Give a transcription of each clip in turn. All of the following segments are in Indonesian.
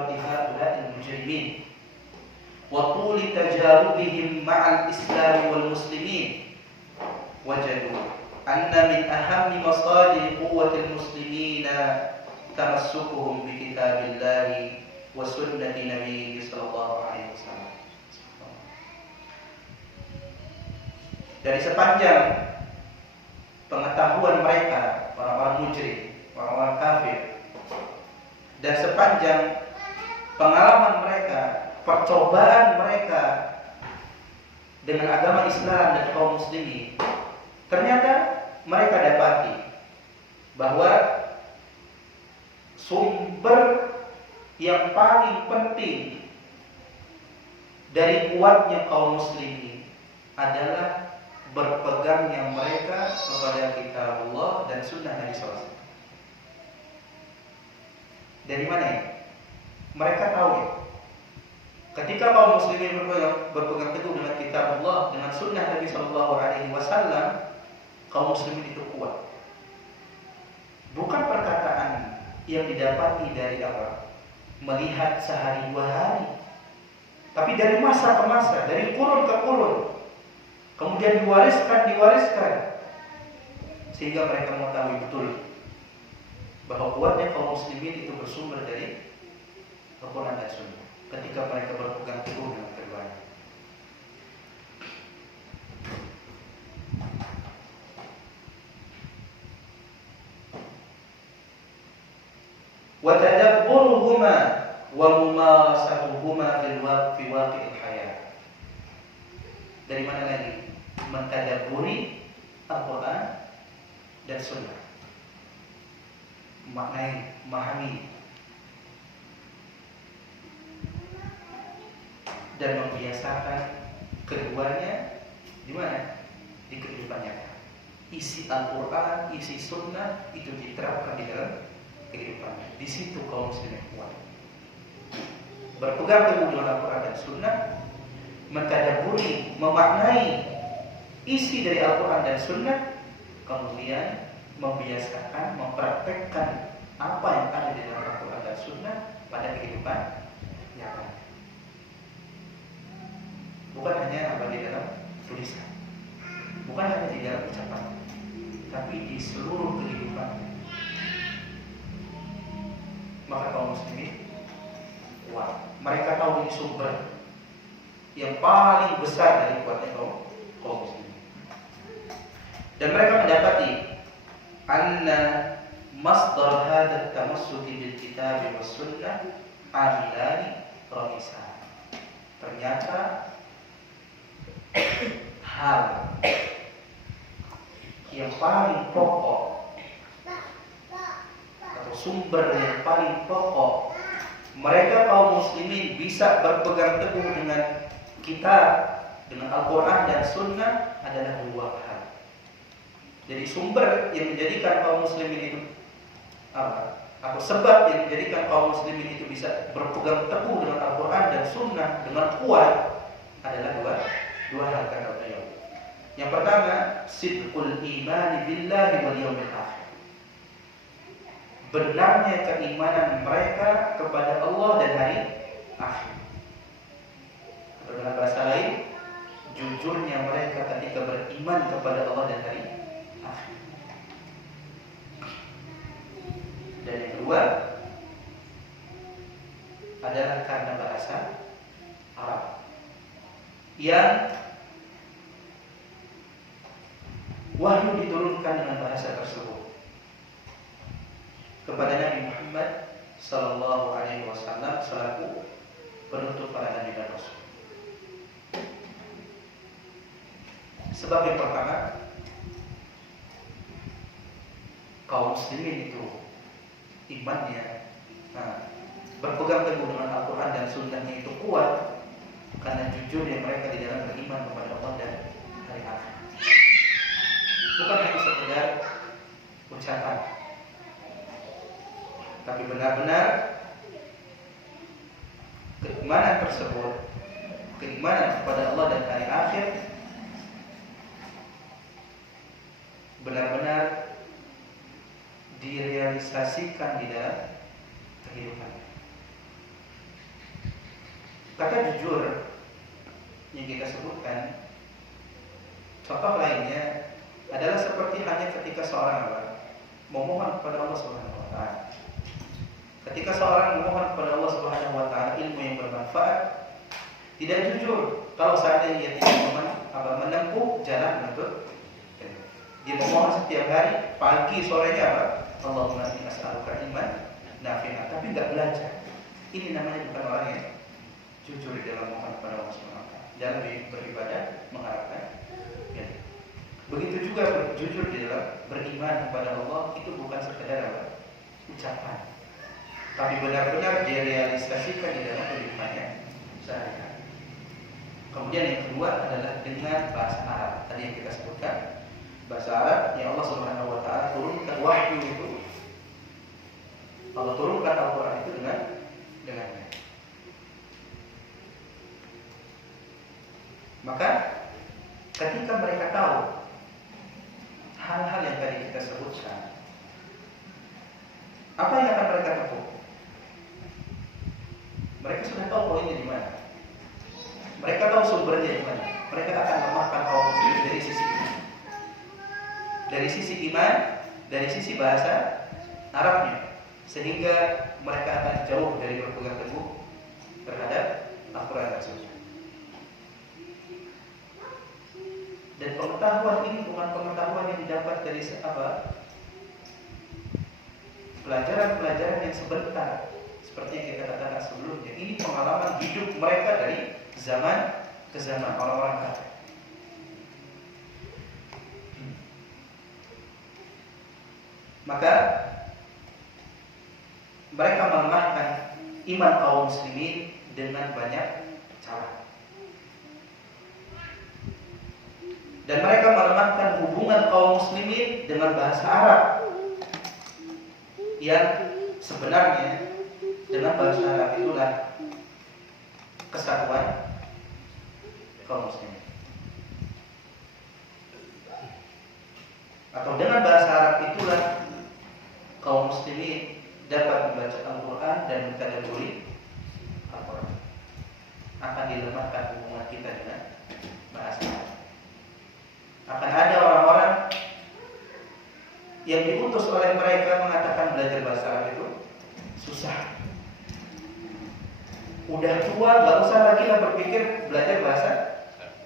quwwati haula'il mujrimin wa tuli tajarubihim ma'al islam wal muslimin wajadu anna min ahammi masadir quwwatil muslimina tamassukuhum bi kitabillahi wa sunnati nabiyyi sallallahu alaihi wasallam. Dari sepanjang pengetahuan mereka, orang-orang musyrik, orang-orang kafir, dan sepanjang pengalaman mereka, percobaan mereka dengan agama Islam dan kaum muslimin, ternyata mereka dapati bahwa sumber yang paling penting dari kuatnya kaum muslimin adalah berpegangnya mereka kepada kitab Allah dan sunnah Nabi SAW. Dari mana ini? Mereka tahu ya, ketika kaum muslimin berpegang teguh dengan kitab Allah, dengan sunnah Nabi SAW, kaum muslimin itu kuat. Bukan perkataan yang didapati dari apa? Melihat sehari dua hari, tapi dari masa ke masa, dari kurun ke kurun. Kemudian diwariskan, sehingga mereka mengetahui betul bahwa kuatnya kaum muslimin itu bersumber dari Al-Quran dan Sunnah. Ketika mereka berpegang teguh dengan keduanya. Wa tadabburuhuma wa mumarasatuhuma fi waqi'il hayat. Dari mana lagi? Mentadabburi Al-Quran dan Sunnah, maknai, memahami, dan membiasakan keduanya di mana? Di kehidupan nyata. Isi Al-Quran, isi Sunnah itu diterapkan di dalam kehidupannya. Di situ kaum muslimin kuat. Berpegang teguh dengan Al-Quran dan Sunnah, mentadabburi, memaknai isi dari Al-Quran dan Sunnah, kemudian membiasakan, mempraktekkan apa yang ada di dalam Al-Quran dan Sunnah pada kehidupan nyata. Bukan hanya apa di dalam tulisan, bukan hanya di dalam ucapan, tapi di seluruh kehidupan. Maka kaum muslimin kuat. Mereka tahu ini sumber yang paling besar dari kuatnya kaum muslimin. Dan mereka mendapati anna masdar hadha tamassuki bil kitab was sunnah amilani ramisan. Ternyata hal yang paling pokok atau sumber yang paling pokok mereka kaum muslimin bisa berpegang teguh dengan kitab, dengan Al-Quran dan Sunnah adalah dua hal. Jadi sumber yang menjadikan kaum muslimin itu apa? Atau sebab yang menjadikan kaum muslimin itu bisa berpegang teguh dengan Al-Quran dan Sunnah dengan kuat adalah dua hal kata beliau. Yang pertama, sidqul iman billahi wal yaumil akhir. Benarnya keimanan mereka kepada Allah dan hari akhir. Atau dalam bahasa lain, jujurnya mereka ketika beriman kepada Allah dan hari akhir. Dan yang kedua adalah karena bahasa Arab yang wahyu diturunkan dengan bahasa tersebut kepada Nabi Muhammad sallallahu alaihi wasallam selaku penutup para nabi dan rasul. Sebab yang pertama, kaum muslimin itu imannya berpegang teguh dengan Al-Quran dan Sunnahnya itu kuat karena jujurnya mereka di dalam beriman kepada Allah dan hari akhir. Bukan hanya sekedar ucapan, tapi benar-benar keimanan tersebut, keimanan kepada Allah dan hari akhir, benar-benar direalisasikan di dalam kehidupan. kata jujur yang kita sebutkan, contoh lainnya adalah seperti hanya ketika seorang memohon kepada Allah Subhanahu wa taala. Ketika seorang memohon kepada Allah Subhanahu wa taala ilmu yang bermanfaat, tidak jujur kalau seandainya dia tidak menempuh jalan menuntut. Dia memohon setiap hari, pagi sorenya Allahumma inni as'aluka ilman nafi'an, tapi enggak belajar. Ini namanya bukan orang yang jujur di dalam memohon kepada Allah Subhanahu wa taala. Dalam beribadah mengharapkan. Begitu juga jujur di dalam beriman kepada Allah, itu bukan sekedar ucapan, tapi benar-benar dia realisasikan di dalam kehidupannya sehari-hari. Kemudian yang kedua adalah dengan bahasa Arab. Tadi yang kita sebutkan, bahasa Arab yang Allah Subhanahu wa taala turunkan wahyu itu. Allah turunkan Al-Qur'an itu dengannya. Maka ketika mereka tahu hal-hal yang tadi kita sebutkan, apa yang akan mereka tempuh? Mereka sudah tahu poinnya di mana. Mereka tahu sumbernya di mana. Mereka akan lemahkan kaum muslimin dari sisi iman. Dari sisi iman, dari sisi bahasa Arabnya, sehingga mereka akan jauh dari berpegang teguh terhadap Al-Quran tersebut. Dan pengetahuan ini bukan pengetahuan yang didapat dari pelajaran-pelajaran yang sebentar, seperti yang kita katakan sebelumnya. Ini pengalaman hidup mereka dari zaman ke zaman, orang-orang kafir. Maka mereka melemahkan iman kaum muslimin dengan banyak cara. Dan mereka melemahkan hubungan kaum muslimin dengan bahasa Arab, yang sebenarnya dengan bahasa Arab itulah kesatuan kaum muslimin. Atau dengan bahasa Arab itulah kaum muslimin dapat membaca Al-Quran dan mentadabburi Al-Quran. Akan dilemahkan hubungan kita dengan bahasa Arab. Akan ada orang-orang yang diutus oleh mereka mengatakan belajar bahasa Arab itu susah. Udah tua, gak usah lagi lah berpikir belajar bahasa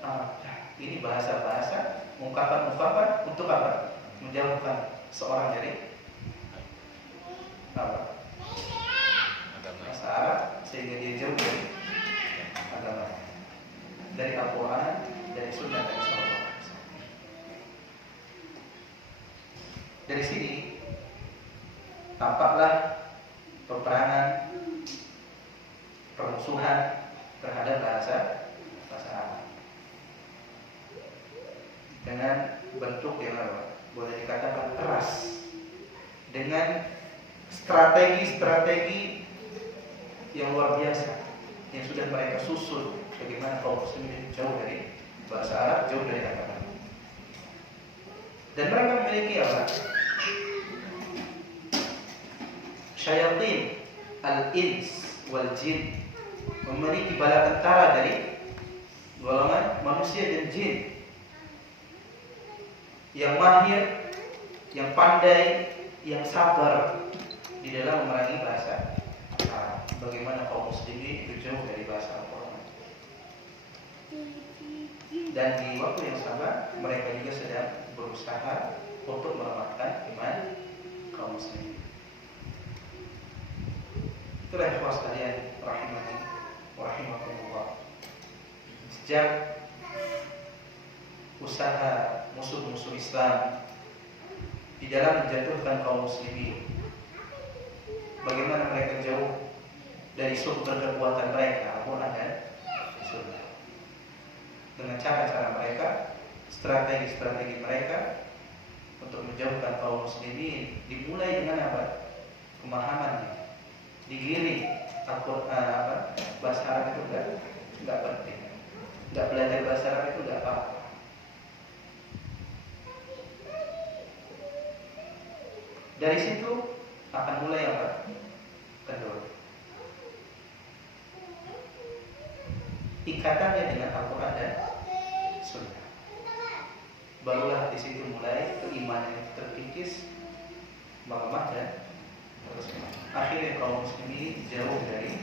Arab. Ini bahasa-bahasa, ungkapan-ungkapan untuk apa? Menjauhkan seorang dari bahasa Arab, sehingga dia jauh dari agama, dari Al-Quran, dari Sunnah Nabi SAW. Dari sini tampaklah peperangan, permusuhan terhadap bahasa Arab dengan bentuk yang boleh dikatakan keras, dengan strategi-strategi yang luar biasa yang sudah mereka susun. Bagaimana kaum muslimin jauh dari bahasa Arab, jauh dari agama. Dan mereka memiliki apa? Syayatin al-ins wal jin, memiliki bala tentara dari golongan manusia dan jin yang mahir, yang pandai, yang sabar di dalam memerangi bahasa Arab. Bagaimana kaum muslimin itu jauh dari bahasa Al-Quran. Dan di waktu yang sama mereka juga sedang berusaha untuk melemahkan iman kaum muslimin. Itulah ikhwas sekalian rahimani wa rahimakumullah. Sejak usaha musuh-musuh Islam di dalam menjatuhkan kaum muslimin, bagaimana mereka jauh dari sumber kekuatan mereka, Al-Quran dan Sunnah. Dengan cara-cara mereka, strategi-strategi mereka untuk menjauhkan kaum muslimin, dimulai dengan apa? Pemahamannya. Digiring Al-Quran, bahasa Arab itu enggak penting. Enggak belajar bahasa Arab itu enggak apa-apa. Dari situ akan mulai apa? Kendor. ikatannya dengan Al-Quran dan Sunnah. Barulah di situ mulai keimanan itu terkikis, melemah dan terus akhirnya kaum muslimin jauh dari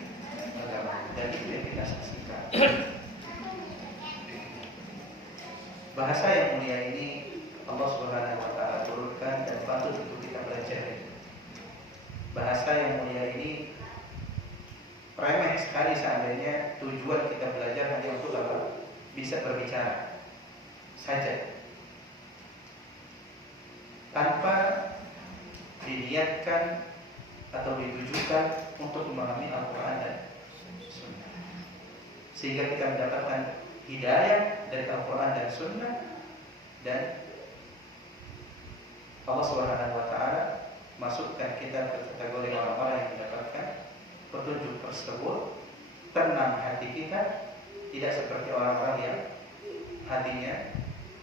agama, dan itu yang kita saksikan. Bahasa yang mulia ini Allah Subhanahu wa taala turunkan dan patut untuk kita pelajari. Bahasa yang mulia ini remeh sekali seandainya tujuan kita belajar hanya untuk apa? Bisa berbicara saja, tanpa diniatkan atau ditujukan untuk memahami Al-Quran dan Sunnah, sehingga kita mendapatkan hidayah dari Al-Quran dan Sunnah, dan Allah Subhanahu wa taala masukkan kita ke kategori orang-orang yang mendapatkan petunjuk tersebut. Tenang hati kita, tidak seperti orang-orang yang hatinya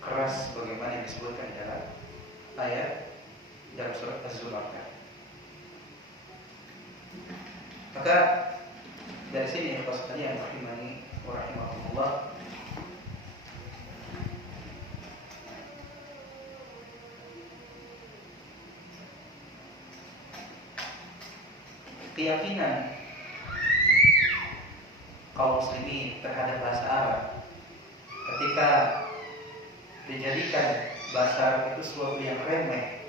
keras sebagaimana yang disebutkan dalam ayat dalam surat Az-Zumar. Maka dari sini ya sekalian rahimani wa rahimakumullah, keyakinan kaum muslimin terhadap bahasa Arab ketika dijadikan bahasa Arab itu sesuatu yang remeh,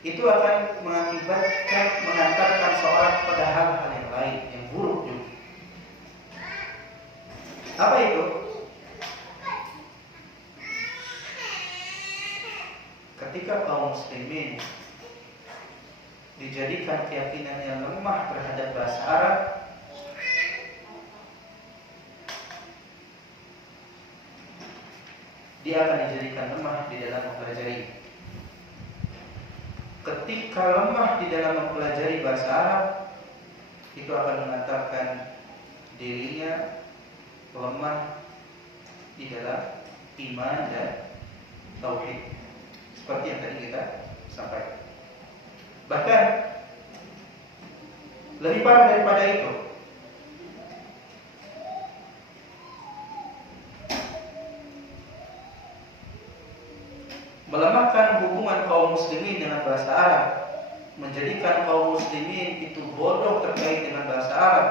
itu akan mengakibatkan mengantarkan seorang pada hal-hal yang lain yang buruk juga. Apa itu? Ketika kaum muslimin dijadikan keyakinan yang lemah terhadap bahasa Arab, dia akan dijadikan lemah di dalam mempelajari. Ketika lemah di dalam mempelajari bahasa Arab, itu akan mengantarkan dirinya lemah di dalam iman dan tauhid, seperti yang tadi kita sampaikan. Bahkan lebih parah daripada itu, melemahkan hubungan kaum muslimin dengan bahasa Arab, menjadikan kaum muslimin itu bodoh terkait dengan bahasa Arab,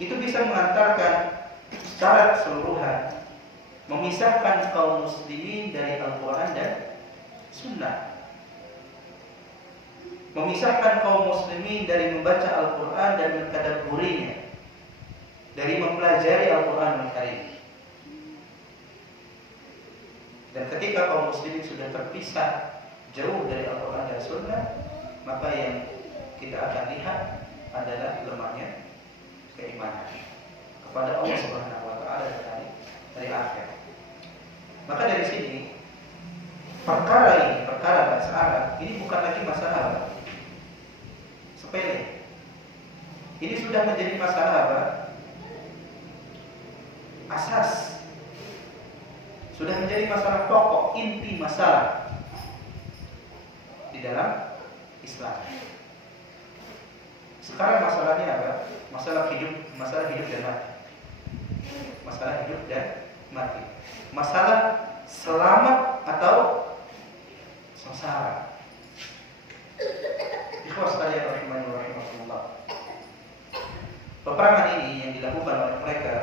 itu bisa mengantarkan secara keseluruhan memisahkan kaum muslimin dari Al-Quran dan Sunnah, memisahkan kaum muslimin dari membaca Al-Quran dan mentadabburinya, dari mempelajari Al-Quran Al-Karim. Dan ketika kaum muslimin sudah terpisah jauh dari Al-Quran dan Sunnah, maka yang kita akan lihat adalah lemahnya keimanan kepada Allah Subhanahu wa taala dari akhir. Maka dari sini perkara bahasa Arab ini bukan lagi masalah sepele. Ini sudah menjadi masalah apa? Asas. Sudah menjadi masalah pokok, inti masalah di dalam Islam. Sekarang masalahnya apa? Masalah hidup dan mati. Masalah hidup dan mati. Masalah selamat atau sengsara. Ikhwas sekalian rahimani wa rahimakumullah. Peperangan ini yang dilakukan oleh mereka